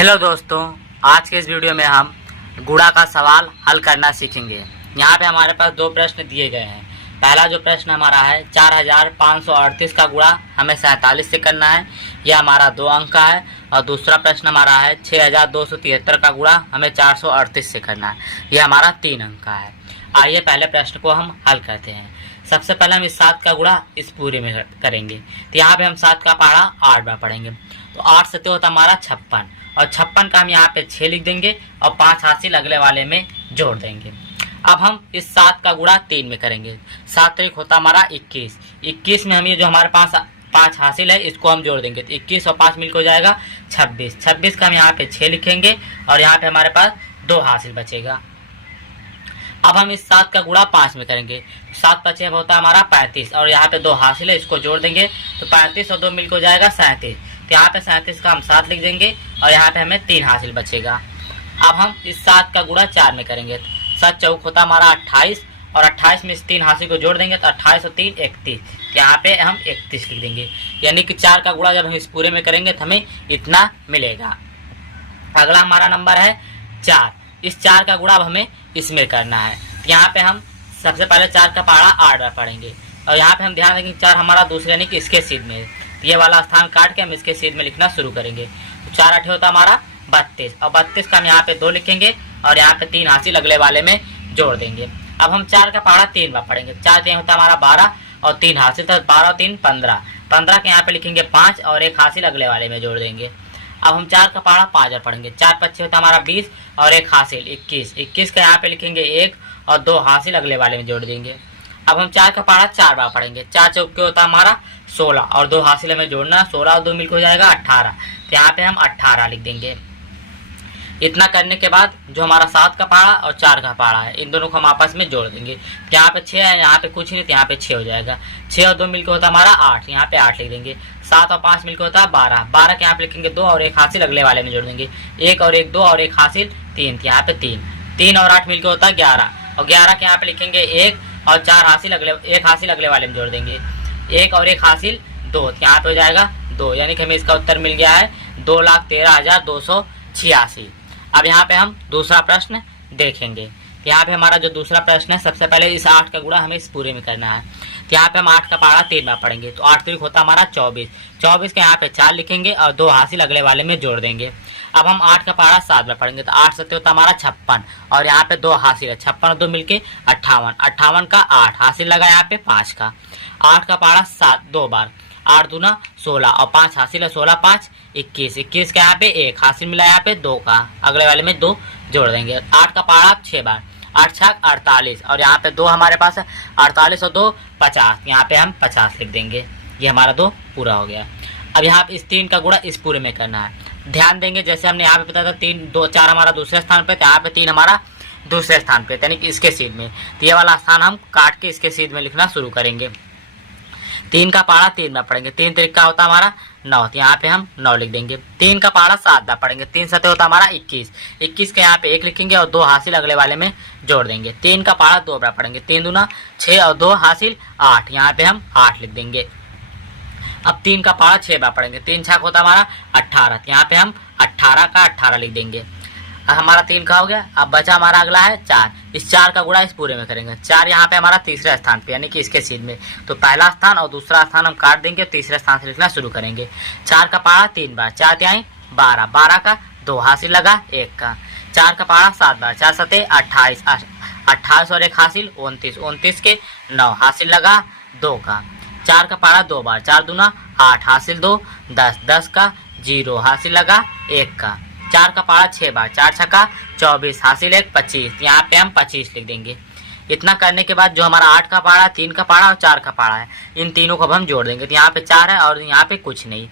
Hello दोस्तों, आज के इस वीडियो में हम गुणा का सवाल हल करना सीखेंगे। यहाँ पे हमारे पास दो प्रश्न दिए गए हैं। पहला जो प्रश्न हमारा है 4538 का गुणा हमें 47 से करना है, यह हमारा 2 अंक का है। और दूसरा प्रश्न हमारा है 6273 का गुणा हमें 438 से करना है, यह हमारा 3 अंक का है। आइए पहले प्रश्न को हम हल करते हैं। सबसे पहले हम इस 7 का गुणा इस पूरे में करेंगे। तो यहाँ पे हम 7 का पहाड़ा 8 बार पढ़ेंगे, तो 8 से होता हमारा 56, और 56 का हम यहाँ पे 6 लिख देंगे और 5 हासिल अगले वाले में जोड़ देंगे। अब हम इस 7 का गुणा 3 में करेंगे। 7 तरीक होता हमारा 21। 21 में हम ये जो हमारे पास 5 हासिल है इसको हम जोड़ देंगे, तो 21 और 5 मिलकर हो जाएगा 26। 26 का हम यहाँ पे 6 लिखेंगे और यहाँ पे हमारे पास 2 हासिल बचेगा। अब हम इस 7 का गुणा 5 में करेंगे। 7 5 होता है हमारा 35, और यहाँ पे 2 हासिल है, इसको जोड़ देंगे तो 35 और 2 मिलकर हो जाएगा 37। तो यहाँ पे 37 का हम 7 लिख देंगे और यहाँ पे हमें 3 हासिल बचेगा। अब हम इस 7 का गुणा 4 में करेंगे। 7 चौक होता हमारा 28, और 28 में इस 3 हासिल को जोड़ देंगे तो 28 और 3 31। यहाँ पे हम 31 लिख देंगे, यानी कि 4 का गुणा जब हम इस पूरे में करेंगे तो हमें इतना मिलेगा। अगला हमारा नंबर है 4। इस 4 का गुणा अब हमें इसमें करना है। यहाँ पे हम सबसे पहले 4 का पहाड़ा 8 बार पढ़ेंगे, और यहाँ पे हम ध्यान देंगे 4 हमारा दूसरे यानी कि इसके सीध में, ये वाला स्थान काट के हम इसके सीध में लिखना शुरू करेंगे। तो 4 8 होता हमारा 32, और 32 का हम यहाँ पे 2 लिखेंगे और यहाँ पे 3 हासिल अगले वाले में जोड़ देंगे। अब हम 4 का पहाड़ा 3 बार पढ़ेंगे। 4 3 होता हमारा 12 और 3 हासिल, तो 12 और 3 15। 15 के यहाँ पे लिखेंगे 5 और 1 हासिल अगले वाले में जोड़ देंगे। अब हम 4 का पहाड़ा 5 बार पढ़ेंगे। 4 5 होता हमारा 20 और 1 हासिल 21। 21 का यहाँ पे लिखेंगे 1 और 2 हासिल अगले वाले में जोड़ देंगे। अब हम 4 का पहाड़ा 4 बार पढ़ेंगे। 4 चौके होता हमारा 16 और 2 हासिल हमें जोड़ना, 16 और 2 मिलकर हो जाएगा 18। तो यहाँ पे हम 18 लिख देंगे। इतना करने के बाद जो हमारा 7 का पहाड़ा और 4 का पहाड़ा है, इन दोनों को हम आपस में जोड़ देंगे। यहाँ पे 6 है, यहाँ पे कुछ नहीं, तो यहाँ पे 6 हो जाएगा। 6 और 2 मिलकर होता हमारा 8, यहाँ पे 8 लिख देंगे। 7 और 5 मिलकर होता है 12। 12 के यहाँ पे लिखेंगे 2 और 1 हासिल अगले वाले में जोड़ देंगे। 1 और 1 2 और 1 हासिल 3, यहाँ पे 3। 3 और 8 मिलकर होता है 11, और 11 के यहाँ पे लिखेंगे 1 और 4 हासिल अगले 1 हासिल अगले वाले में जोड़ देंगे। 1 और 1 हासिल 2, यहाँ पे हो जाएगा 2, यानी कि हमें इसका उत्तर मिल गया है 2,13,286। अब यहाँ पे हम दूसरा प्रश्न देखेंगे। यहाँ पे हमारा जो दूसरा प्रश्न है, सबसे पहले इस 8 का गुणा हमें इस पूरे में करना है। तो यहाँ पे हम 8 का पहाड़ा 3 बार पढ़ेंगे, तो 8 तरीक होता हमारा 24। 24 के यहाँ पे 4 लिखेंगे और 2 हासिल अगले वाले में जोड़ देंगे। अब हम 8 का पहाड़ा 7 बार पढ़ेंगे, तो 8 7 होता हमारा 56, और यहाँ पे 2 हासिल है, 56 और 2 मिलके 58। 58 का 8 हासिल लगा यहाँ पे 5 का। 8 का पहाड़ा 7 2 बार, 8 दूना 16 और 5 हासिल है, 16 5 21। 21 का यहाँ पे 1 हासिल मिला, यहाँ पे 2 का अगले वाले में 2 जोड़ देंगे। 8 का पहाड़ा 6 बार, 8 6 48, और यहाँ पे 2 हमारे पास है, 48 और 2 50, यहाँ पे हम 50 लिख देंगे। ये हमारा 2 पूरा हो गया। अब यहाँ पे इस 3 का गुणा इस पूरे में करना है। ध्यान देंगे जैसे हमने यहाँ पे बताया था 3 2 4 हमारा दूसरे स्थान पे, यहाँ पे 3 हमारा दूसरे स्थान पे, यानी कि इसके सीध में। तो ये वाला स्थान हम काट के इसके सीध में लिखना शुरू करेंगे। 3 का पहाड़ा 3 बार पढ़ेंगे। 3 तरीक का होता हमारा 9, तो यहाँ पे हम 9 लिख देंगे। 3 का पहाड़ा 7 बार पढ़ेंगे। 3 7 होता हमारा 21। 21 के यहाँ पे 1 लिखेंगे और 2 हासिल अगले वाले में जोड़ देंगे। 3 का पहाड़ा 2 बार पढ़ेंगे। 3 दूना 6 और 2 हासिल 8, यहाँ पे हम 8 लिख देंगे। अब 3 का पहाड़ा 6 बार पढ़ेंगे। 3 6 होता हमारा 18, तो यहाँ पे हम 18 का 18 लिख देंगे। हमारा 3 का हो गया। अब बचा हमारा अगला है 4। इस 4 का गुणा इस पूरे में करेंगे। 4 यहाँ पे हमारा तीसरे स्थान पे, यानी कि इसके सीध में, तो पहला स्थान और दूसरा स्थान हम काट देंगे, तीसरे स्थान से लिखना शुरू करेंगे। 4 का पहाड़ा 3 बार, 4 तिहाई 12, 12 का 2 हासिल लगा 1 का। 4 का पहाड़ा 7 बार, 4 7 28, 28 और 1 हासिल 29, 29 के 9 हासिल लगा 2 का। 4 का पहाड़ा 2 बार, 4 दूना 8 हासिल 2, 10, 10 का 0 हासिल लगा 1 का। 4 का पहाड़ा 6 बार, 4 छक्का 24 हासिल 1 25, यहाँ पे हम 25 लिख देंगे। इतना करने के बाद जो हमारा 8 का पहाड़ा 3 का पहाड़ा और 4 का पहाड़ा है, इन तीनों को हम जोड़ देंगे। तो यहाँ पे 4 है और यहाँ पे कुछ नहीं।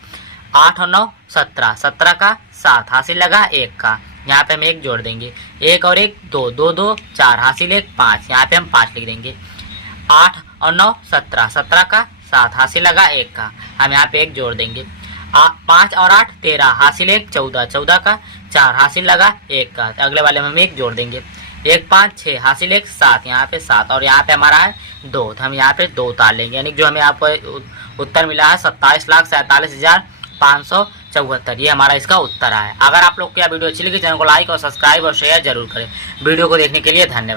8 और 9 17, 17 का 7 हासिल लगा 1 का, यहाँ पे हम 1 जोड़ देंगे। 1 और 1 2 2 2 4 हासिल 1 5, यहाँ पे हम 5 लिख देंगे। 8 और 9 17, 17 का 7 हासिल लगा 1 का, हम यहाँ पे 1 जोड़ देंगे। 5 और 8 13 हासिल 1 14, 14 का 4 हासिल लगा 1 का, तो अगले वाले में हम 1 जोड़ देंगे। 1 5 6 हासिल 1 7, यहाँ पे 7, और यहाँ पे हमारा है 2, तो हम यहाँ पे 2 उतार लेंगे, यानी जो हमें आपको उत्तर मिला है 27,47,500 74। ये हमारा इसका उत्तर है। अगर आप लोग को यह वीडियो अच्छी लगी, चैनल को लाइक और सब्सक्राइब और शेयर जरूर करें। वीडियो को देखने के लिए धन्यवाद।